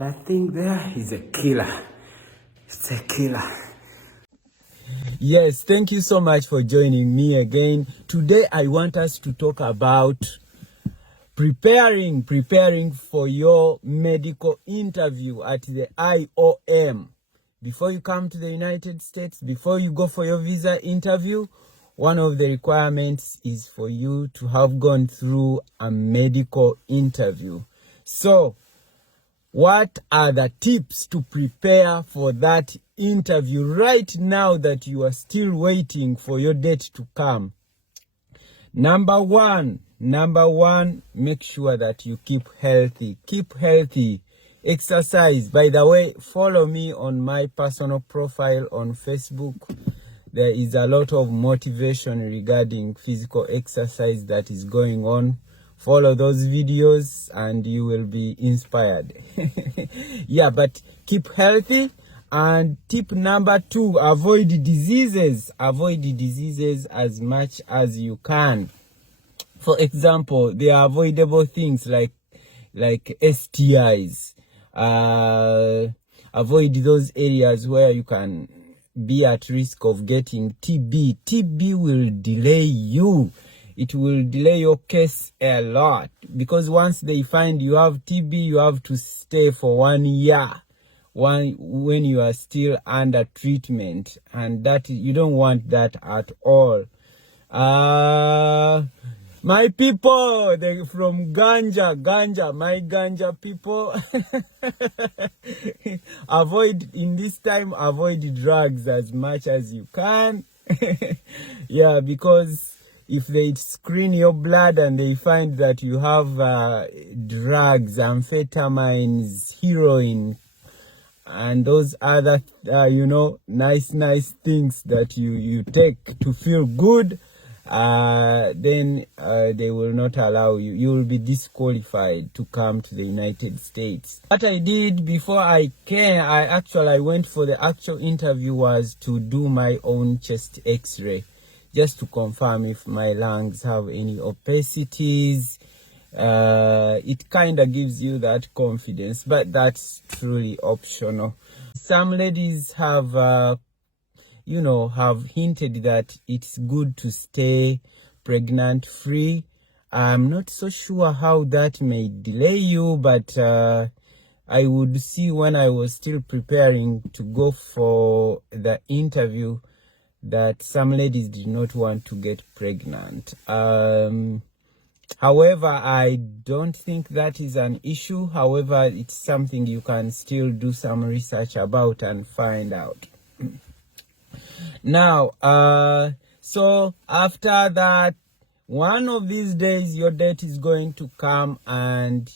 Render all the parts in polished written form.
That thing there is a killer. It's a killer. Yes, thank you so much for joining me again. Today I want us to talk about preparing for your medical interview at the IOM. Before you come to the United States, before you go for your visa interview, one of the requirements is for you to have gone through a medical interview. So, what are the tips to prepare for that interview right now that you are still waiting for your date to come? Number one, make sure that you keep healthy. Keep healthy. Exercise. By the way, follow me on my personal profile on Facebook. There is a lot of motivation regarding physical exercise that is going on. Follow those videos and you will be inspired. Yeah, but keep healthy. And tip number 2, avoid diseases. Avoid diseases as much as you can. For example, there are avoidable things like STIs. Avoid those areas where you can be at risk of getting TB. TB will delay you. It will delay your case a lot, because once they find you have TB, you have to stay for 1 year when you are still under treatment, and that you don't want that at all. My people, they from ganja, my ganja people. In this time, avoid drugs as much as you can. Yeah, because if they screen your blood and they find that you have drugs, amphetamines, heroin, and those other, nice things that you take to feel good, then they will not allow you. You will be disqualified to come to the United States. What I did before I came, I went for the actual interview, was to do my own chest x-ray, just to confirm if my lungs have any opacities. It kind of gives you that confidence, but that's truly optional. Some ladies have hinted that it's good to stay pregnant free. I'm not so sure how that may delay you, but I would see when I was still preparing to go for the interview that some ladies did not want to get pregnant. However, I don't think that is an issue. However, it's something you can still do some research about and find out. Now, so after that, one of these days your date is going to come and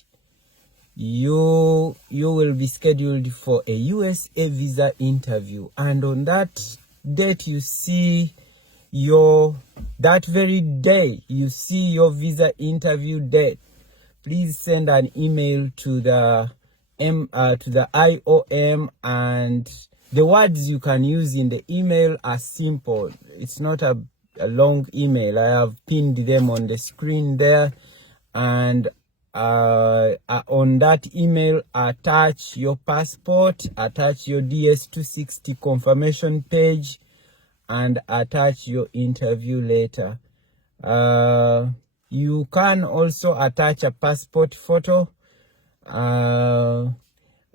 you will be scheduled for a USA visa interview, and on that date you see that very day you see your visa interview date. Please send an email to the IOM, and the words you can use in the email are simple. It's not a long email. I have pinned them on the screen there, and on that email, attach your passport, attach your DS-260 confirmation page, and attach your interview letter. You can also attach a passport photo.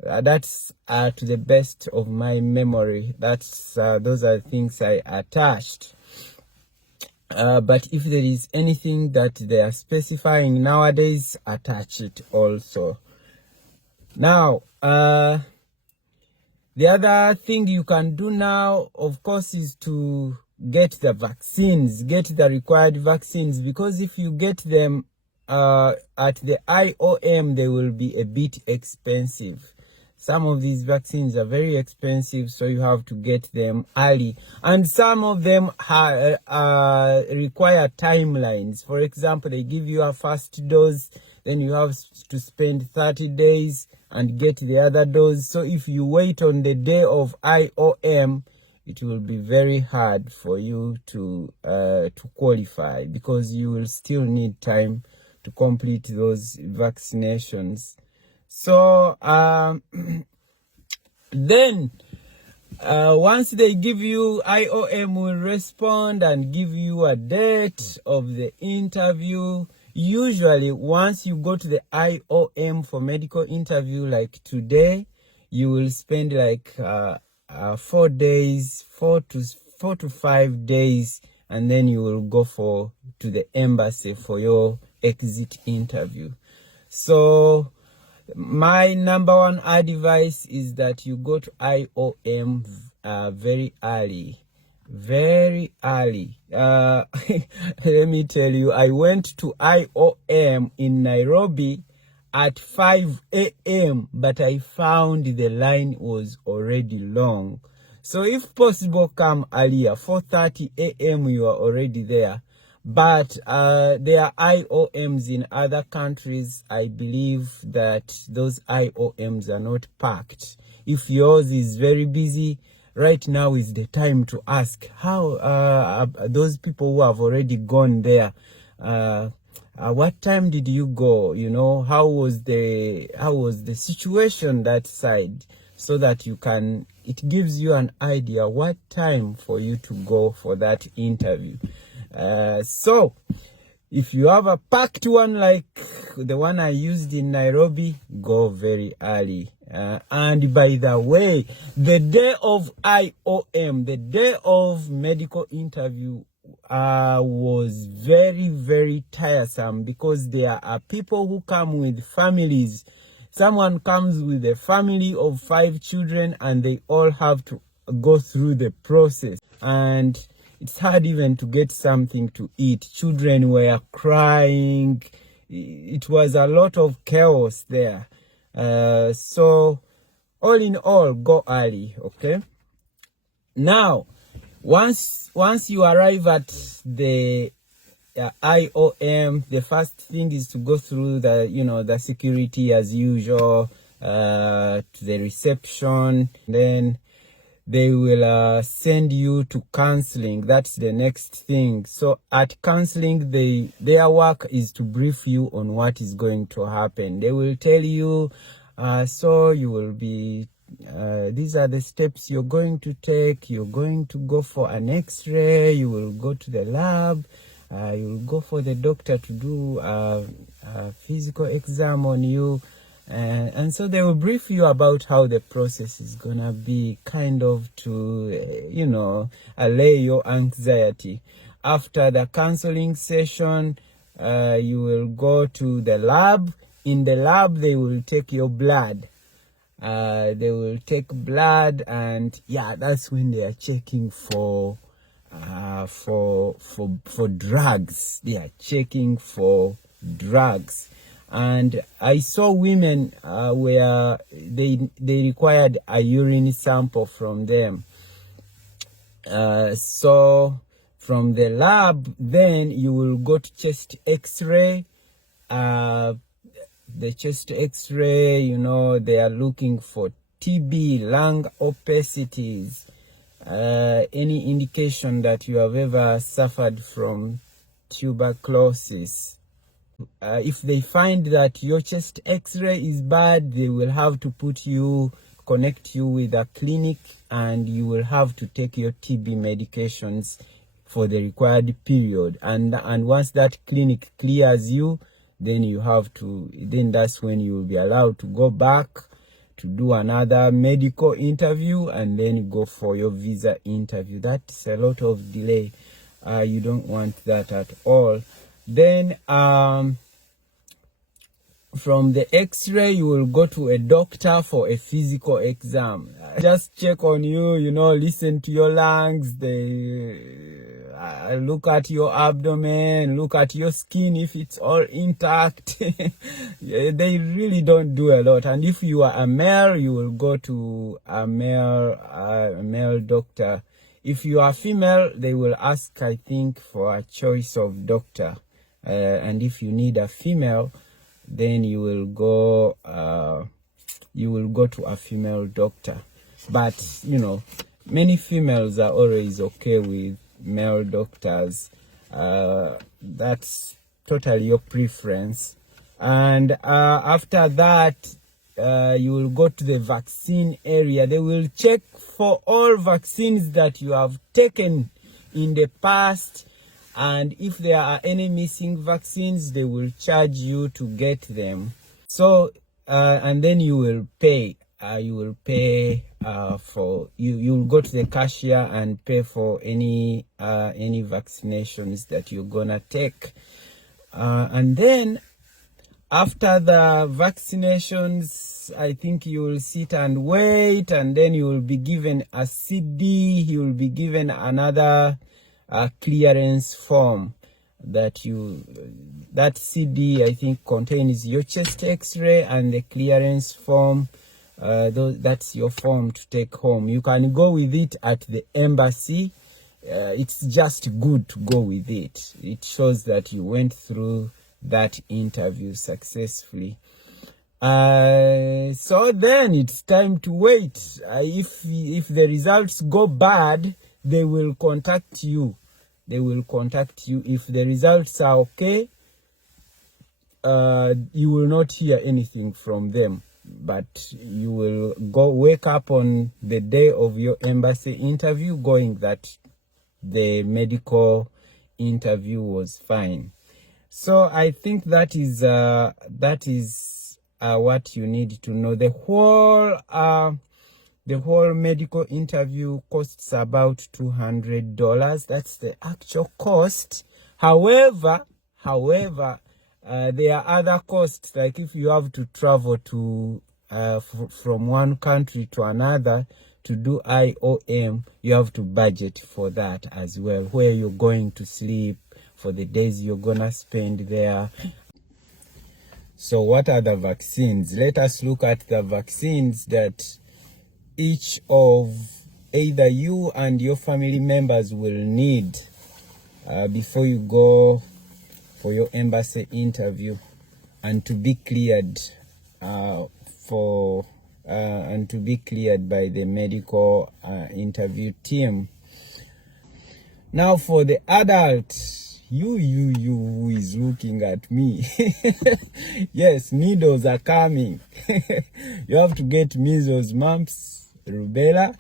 That's to the best of my memory. Those are things I attached. But if there is anything that they are specifying nowadays, attach it also. Now, the other thing you can do now, of course, is to get the vaccines, get the required vaccines, because if you get them at the IOM, they will be a bit expensive. Some of these vaccines are very expensive, so you have to get them early. And some of them require timelines. For example, they give you a first dose, then you have to spend 30 days and get the other dose. So if you wait on the day of IOM, it will be very hard for you to qualify, because you will still need time to complete those vaccinations. So then once they give you, IOM will respond and give you a date of the interview. Usually, once you go to the IOM for medical interview, like today, you will spend like 4 days, 4 to 5 days, and then you will go to the embassy for your exit interview. So my number one advice is that you go to IOM very early. Very early. Let me tell you, I went to IOM in Nairobi at 5 a.m., but I found the line was already long. So if possible, come earlier. 4:30 a.m. you are already there. But there are IOMs in other countries. I believe that those IOMs are not packed. If yours is very busy, right now is the time to ask how those people who have already gone there, what time did you go? You know, how was the situation that side, so that it gives you an idea what time for you to go for that interview. So if you have a packed one like the one I used in Nairobi, go very early. And by the way, the day of IOM, the day of medical interview, was very, very tiresome, because there are people who come with families. Someone comes with a family of 5 children, and they all have to go through the process. And it's hard even to get something to eat. Children were crying. It was a lot of chaos there. So all in all, go early, okay? Now, once you arrive at the IOM, the first thing is to go through the security as usual, to the reception. Then they will send you to counseling. That's the next thing. So at counseling, their work is to brief you on what is going to happen. They will tell you, so you will be, these are the steps you're going to take. You're going to go for an x-ray. You will go to the lab. You will go for the doctor to do a physical exam on you. And so they will brief you about how the process is gonna be, kind of to, allay your anxiety. After the counseling session, you will go to the lab. In the lab, they will take your blood. They will take blood, and that's when they are checking for drugs. They are checking for drugs. And I saw women where they required a urine sample from them. So from the lab, then you will go to chest x-ray. The chest x-ray, they are looking for TB, lung opacities, any indication that you have ever suffered from tuberculosis. If they find that your chest x-ray is bad, they will have to connect you with a clinic, and you will have to take your TB medications for the required period. And once that clinic clears you, then that's when you will be allowed to go back to do another medical interview, and then go for your visa interview. That's a lot of delay. You don't want that at all. Then from the x-ray, you will go to a doctor for a physical exam. Just check on you, listen to your lungs. They look at your abdomen, look at your skin if it's all intact. They really don't do a lot. And if you are a male, you will go to a male doctor. If you are female, they will ask, I think, for a choice of doctor. And if you need a female, then you will go to a female doctor. But many females are always okay with male doctors. That's totally your preference. And after that, you will go to the vaccine area. They will check for all vaccines that you have taken in the past, and if there are any missing vaccines, they will charge you to get them. So and then you will pay. You'll go to the cashier and pay for any vaccinations that you're gonna take, and then after the vaccinations, I think you will sit and wait, and then you will be given a CD. You will be given another clearance form that CD, I think, contains your chest x-ray, and the clearance form, that's your form to take home. You can go with it at the embassy. It's just good to go with it. It shows that you went through that interview successfully. So then it's time to wait. If the results go bad, they will contact you. If the results are okay, you will not hear anything from them, but you will wake up on the day of your embassy interview going that the medical interview was fine. So I think that is what you need to know. The whole medical interview costs about $200. That's the actual cost. However, there are other costs, like if you have to travel to from one country to another to do IOM, you have to budget for that as well, where you're going to sleep, for the days you're gonna spend there. So what are the vaccines? Let us look at the vaccines that each of either you and your family members will need before you go for your embassy interview, and to be cleared by the medical interview team. Now for the adult, you who is looking at me, yes, needles are coming. You have to get measles, mumps, rubella,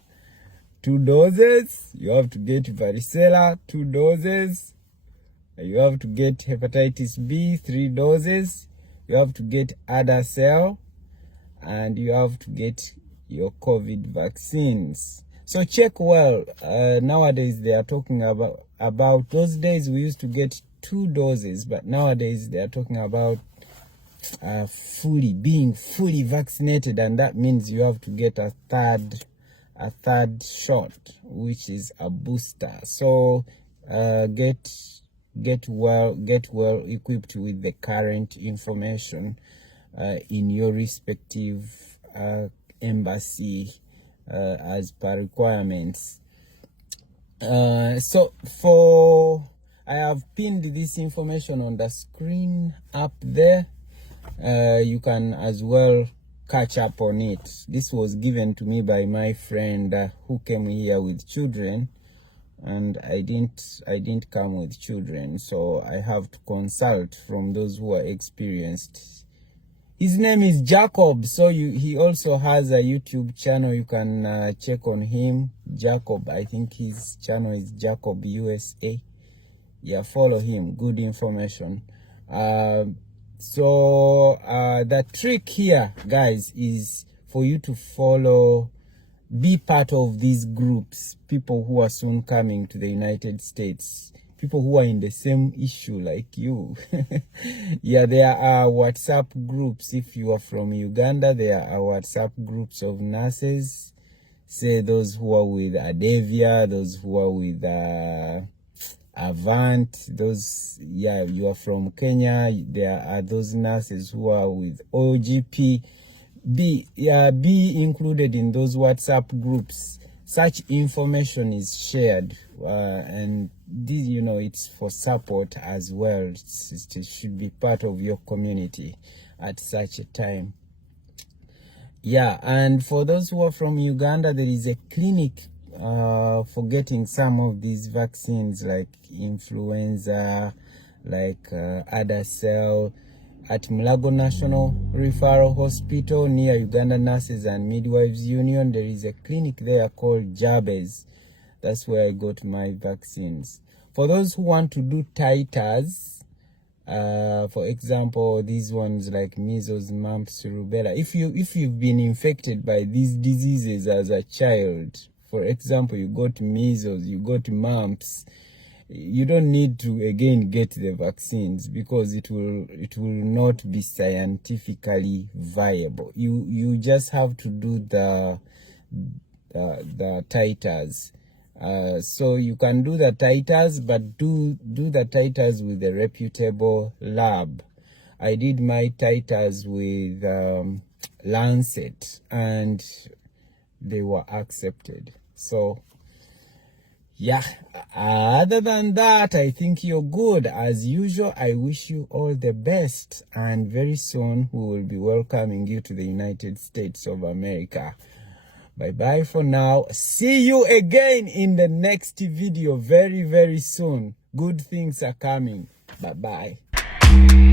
2 doses. You have to get varicella, 2 doses. You have to get hepatitis B, 3 doses. You have to get Adacel, and you have to get your COVID vaccines. So check well. Nowadays they are talking about those days we used to get 2 doses, but nowadays they are talking about being fully vaccinated, and that means you have to get a third shot, which is a booster. So get well equipped with the current information in your respective embassy as per requirements. So I have pinned this information on the screen up there. You can as well catch up on it. This was given to me by my friend who came here with children, and I didn't come with children, so I have to consult from those who are experienced. His name is Jacob, so he also has a YouTube channel. You can check on him. Jacob, I think his channel is Jacob USA. Yeah, follow him. Good information. So the trick here, guys, is for you to be part of these groups, people who are soon coming to the United States, people who are in the same issue like you. Yeah, there are WhatsApp groups. If you are from Uganda, there are WhatsApp groups of nurses, say those who are with Adevia, those who are with Avant, you are from Kenya, there are those nurses who are with OGP. Be included in those WhatsApp groups. Such information is shared, and this, it's for support as well. It should be part of your community at such a time. Yeah, and for those who are from Uganda, there is a clinic for getting some of these vaccines, like influenza, like Adacel, at Mulago National Referral Hospital near Uganda Nurses and Midwives Union. There is a clinic there called Jabez. That's where I got my vaccines. For those who want to do titers, for example, these ones like measles, mumps, rubella. If you've been infected by these diseases as a child, for example, you got measles, you got mumps, you don't need to again get the vaccines because it will not be scientifically viable. You just have to do the titers. So you can do the titers, but do the titers with a reputable lab. I did my titers with Lancet and they were accepted. So yeah, other than that, I think you're good. As usual, I wish you all the best, and very soon we will be welcoming you to the United States of America. Bye bye for now. See you again in the next video very, very soon. Good things are coming. Bye bye.